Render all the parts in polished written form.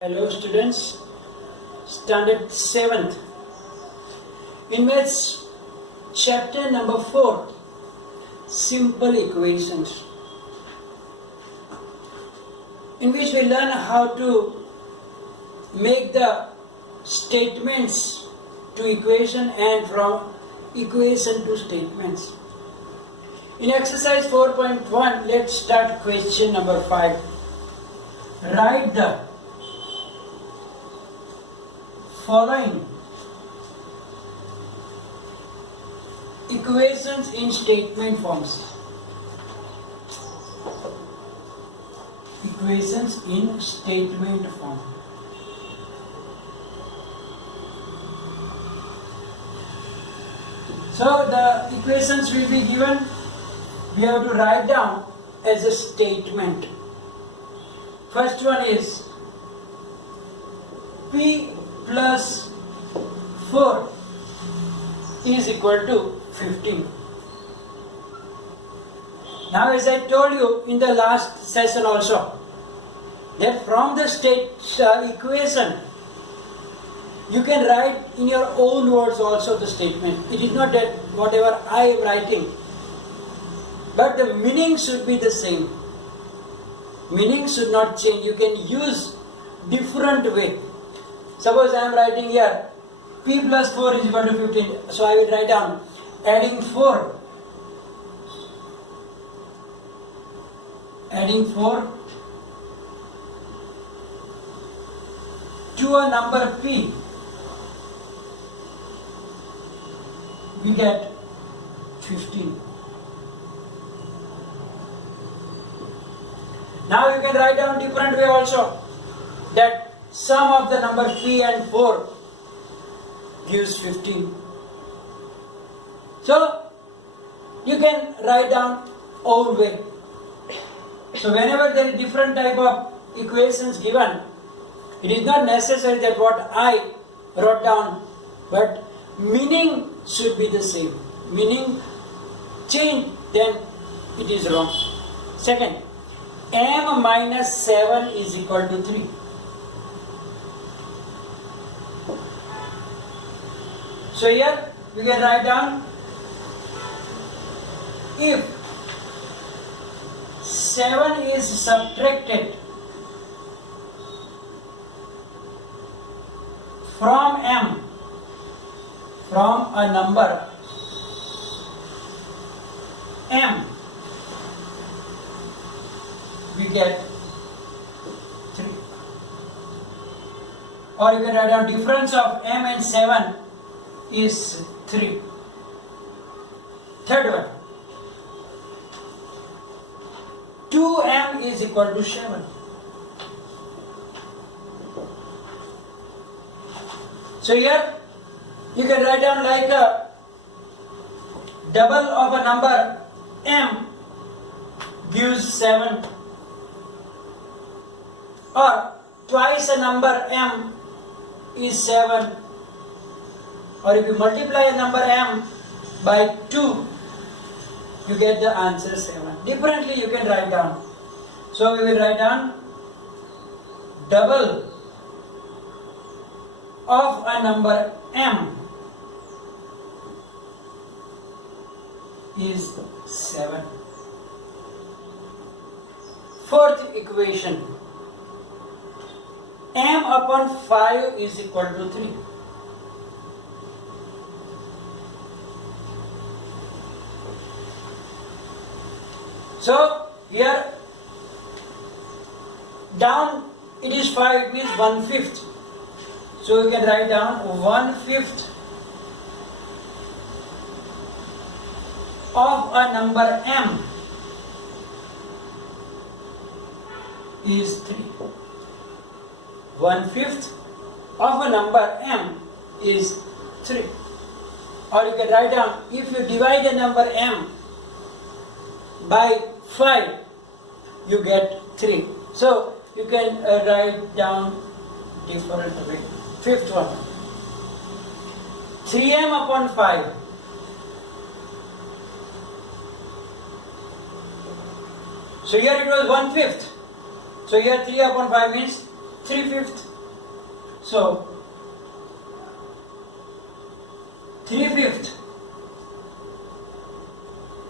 Hello students, standard 7th. In maths, chapter number 4, simple equations, in which we learn how to make the statements to equation and from equation to statements. In exercise 4.1, let's start question number 5. Write the following equations in statement forms. Equations in statement form. So the equations will be given. We have to write down as a statement. First one is P plus 4 is equal to 15. Now, as I told you in the last session also, that from the equation you can write in your own words also the statement. It is not that whatever I am writing, but the meaning should be the same. Meaning should not change. You can use different way. Suppose I am writing here P plus 4 is equal to 15. So I will write down adding 4 to a number P, we get 15. Now you can write down different way also, that sum of the number P and 4 gives 15. So you can write down own way. So whenever there is different type of equations given, it is not necessary that what I wrote down, but meaning should be the same. Meaning change, then it is wrong. Second, m minus 7 is equal to 3. So here we can write down, if 7 is subtracted from m, from a number m, we get 3. Or you can write down difference of m and 7 is 3. Third one, 2m is equal to 7. So here you can write down like a double of a number m gives 7, or twice a number m is 7, or if you multiply a number m by 2, you get the answer 7. Differently you can write down. So we will write down double of a number m is 7. Fourth equation, m upon 5 is equal to 3. So here down it is 5, means 1/5. So we can write down 1/5 of a number m is 3. 1/5 of a number m is 3. Or you can write down, if you divide a number m by 5, you get 3. So you can write down different way. Fifth one, 3m upon 5. So here it was 1/5. So here 3 upon 5 means 3/5. So 3/5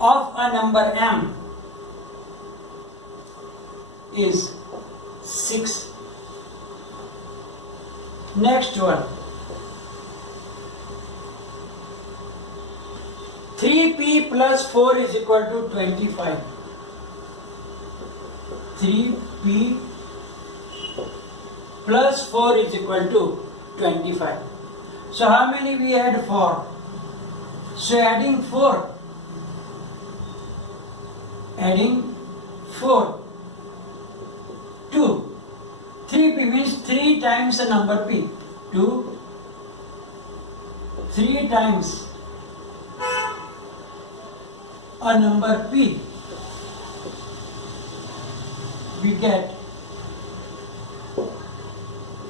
of a number m is 6. Next one, 3p plus 4 is equal to 25. 3p plus 4 is equal to 25. So how many we had? 4. So adding 4 2. 3p means 3 times the number p. 2, 3 times a number p, we get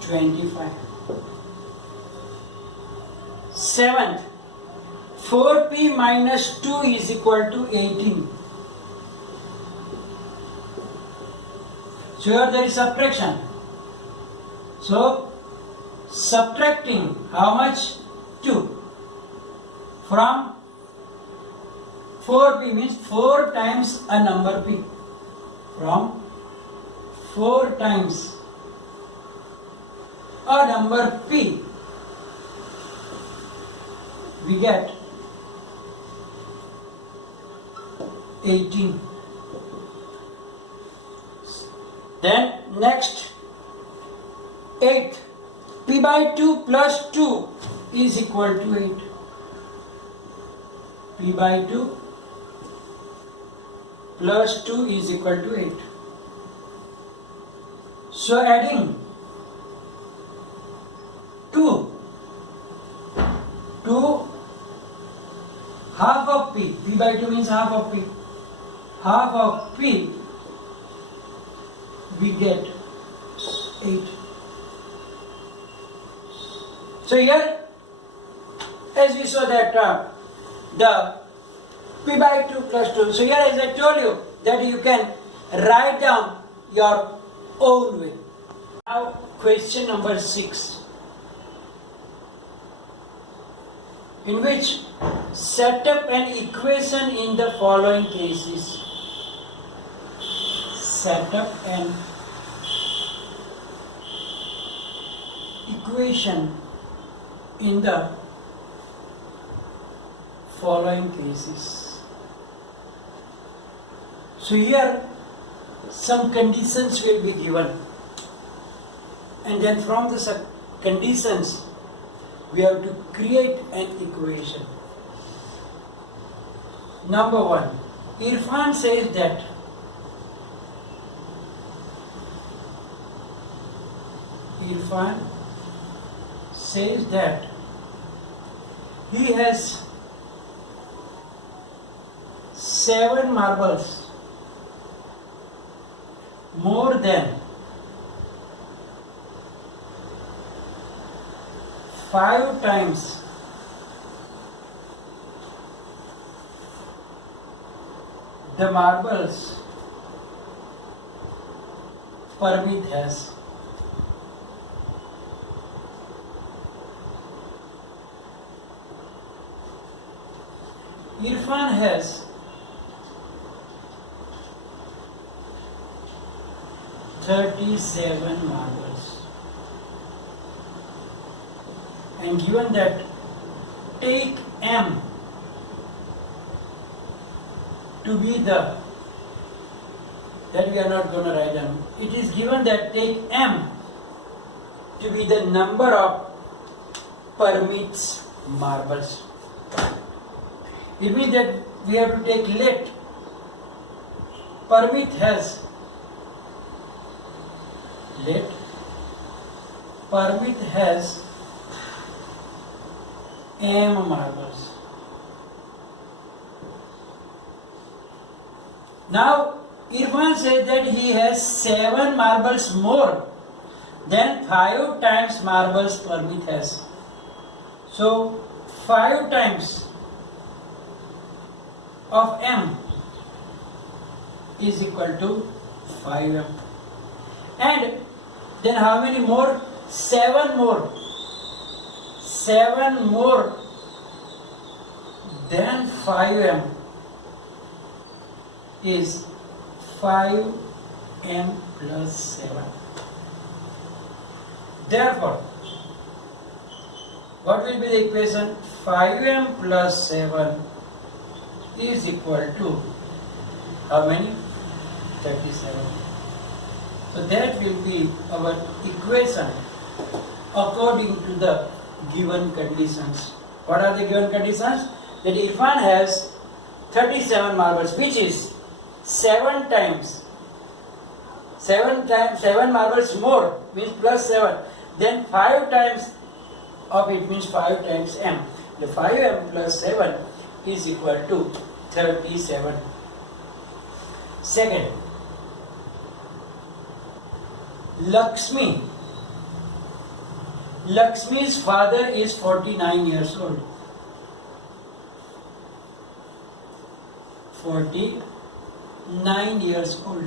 25. 7th, 4p minus 2 is equal to 18. So here there is subtraction. So subtracting how much? 2 from 4p means 4 times a number p. From 4 times a number p, we get 18. Then next, 8th, p by 2 plus 2 is equal to 8. P by 2 plus 2 is equal to 8. So adding 2 to half of p, p by 2 means half of p, half of p, we get 8. So here, as we saw that the p by 2 plus 2, so here as I told you that you can write down your own way. Now question number 6, in which set up an equation in the following cases. Set up an equation in the following cases. So here some conditions will be given, and then from the conditions we have to create an equation. Number 1, Irfan says that he has 7 marbles more than 5 times the marbles Parmit has. Irfan has 37 marbles, and given that take M to be the, that we are not going to write down, it is given that take M to be the number of Parmit's marbles. It means that we have to take let Parmit has M marbles. Now Irfan says that he has 7 marbles more than 5 times marbles Parmit has. So 5 times of M is equal to 5M. And then how many more 7 more than 5m is 5m plus 7. Therefore, what will be the equation? 5m plus 7 is equal to how many? 37. So that will be our equation according to the given conditions. What are the given conditions? That Irfan has 37 marbles, which is 7 marbles more, means plus 7. Then 5 times of it means 5 times m. The 5m plus 7 is equal to 37. Second, Lakshmi's father is 49 years old. 49 years old.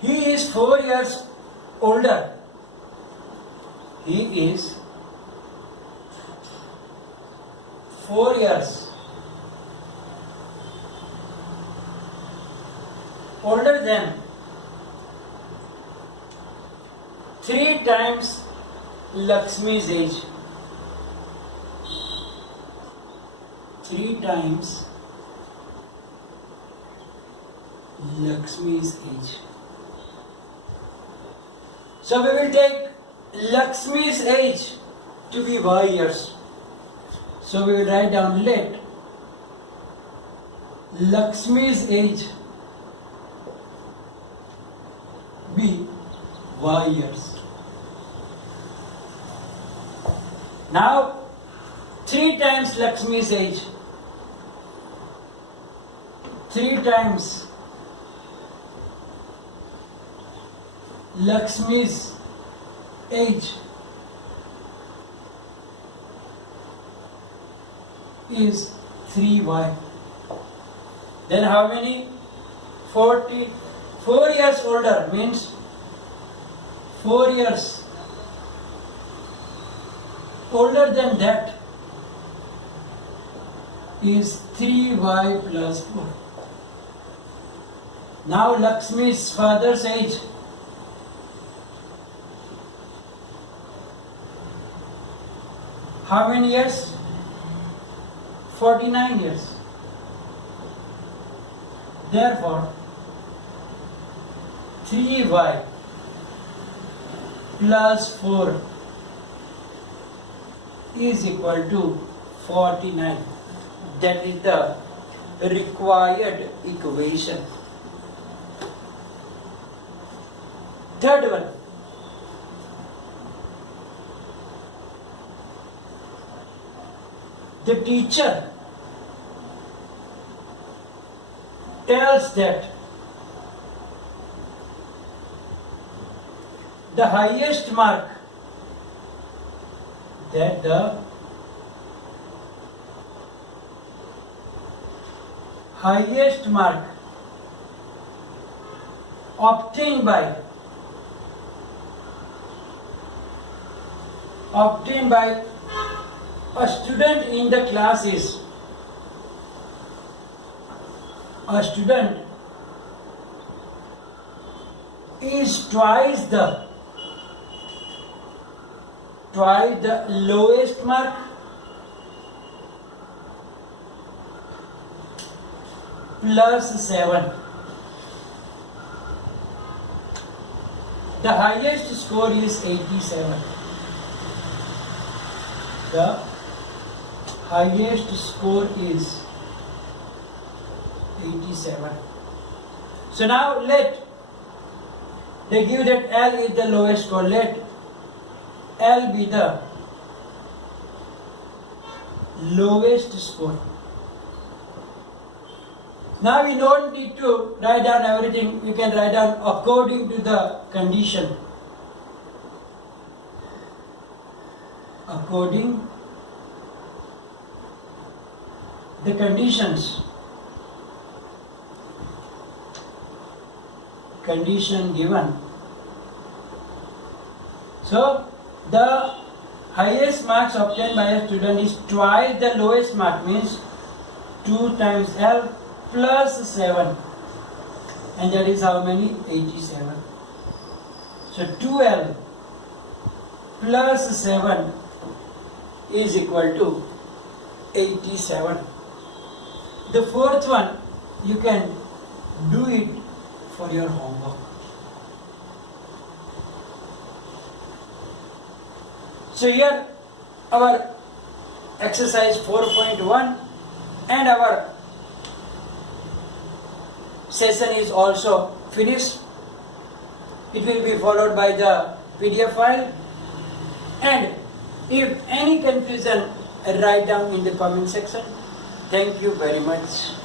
He is 4 years older. He is 4 years older than 3 times Lakshmi's age. 3 times Lakshmi's age. So we will take Lakshmi's age to be y years. So we will write down, let Lakshmi's age be y years. Now 3 times Lakshmi's age. 3 times Lakshmi's age is 3y. Then how many? 44 years older means 4 years older than that is 3y plus 4. Now Lakshmi's father's age. How many years? 49 years. Therefore, 3y plus 4 is equal to 49. That is the required equation. Third one. The teacher tells that the highest mark obtained by a student in the class is twice the lowest mark plus 7. The highest score is 87. The highest score is 87. So now they give that L is the lowest score. Let L be the lowest score. Now we don't need to write down everything. We can write down according to the condition. According the conditions. condition given. So the highest marks obtained by a student is twice the lowest mark, means 2 times L plus 7, and that is how many? 87. So 2L plus 7 is equal to 87. The fourth one, you can do it for your homework. So here our exercise 4.1 and our session is also finished. It will be followed by the PDF file, and if any confusion, write down in the comment section. Thank you very much.